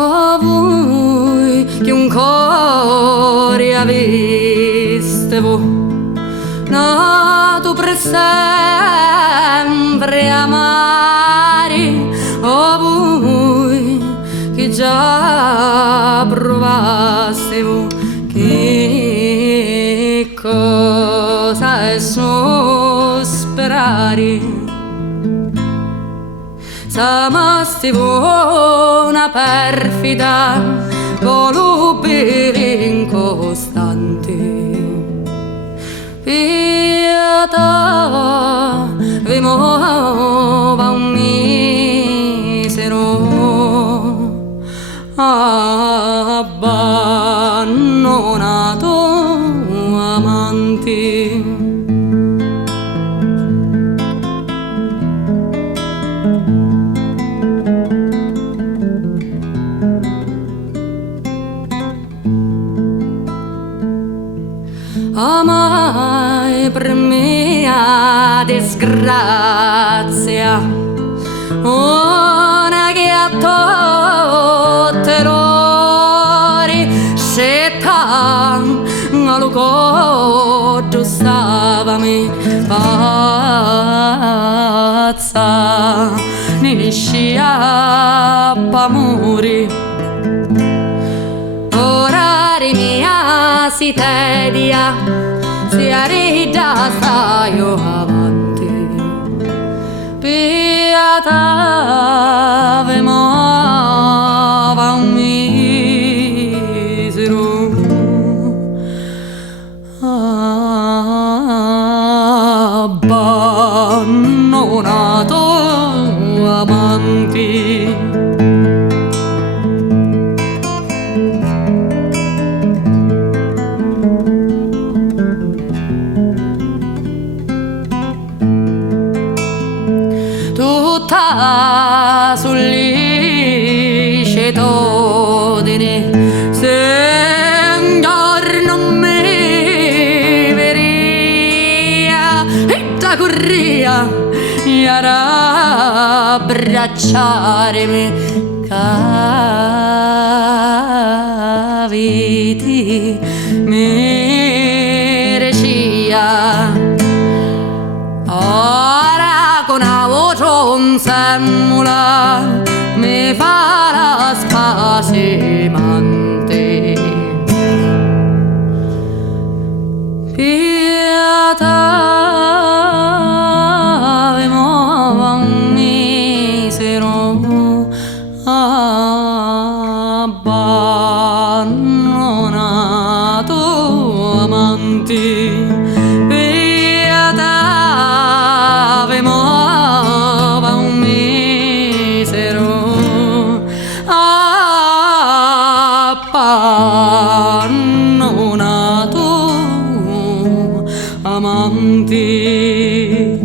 Oh, voi che un cuore aveste voi, nato per sempre amare. Oh, voi che già provaste voi che cosa è sperare. S'amaste voi una perfida volube incostante, pietà vi muova un misero abbandonato amante. Amai per mia disgrazia, una che a tutte l'ore scetta allo cotto stavami pazza, ne sciappa muri. Orari mia si tedia, si arida staio avanti, pietà ve muova un misero abbandonato amanti. Tutta sollecitudine, se un giorno mi veria e già corria ad abbracciarmi, caviti mi recia. Ora con la voce un semula mi fa la spasimante, pietà vi muova un misero abbandonato amanti. Abbandonato amanti.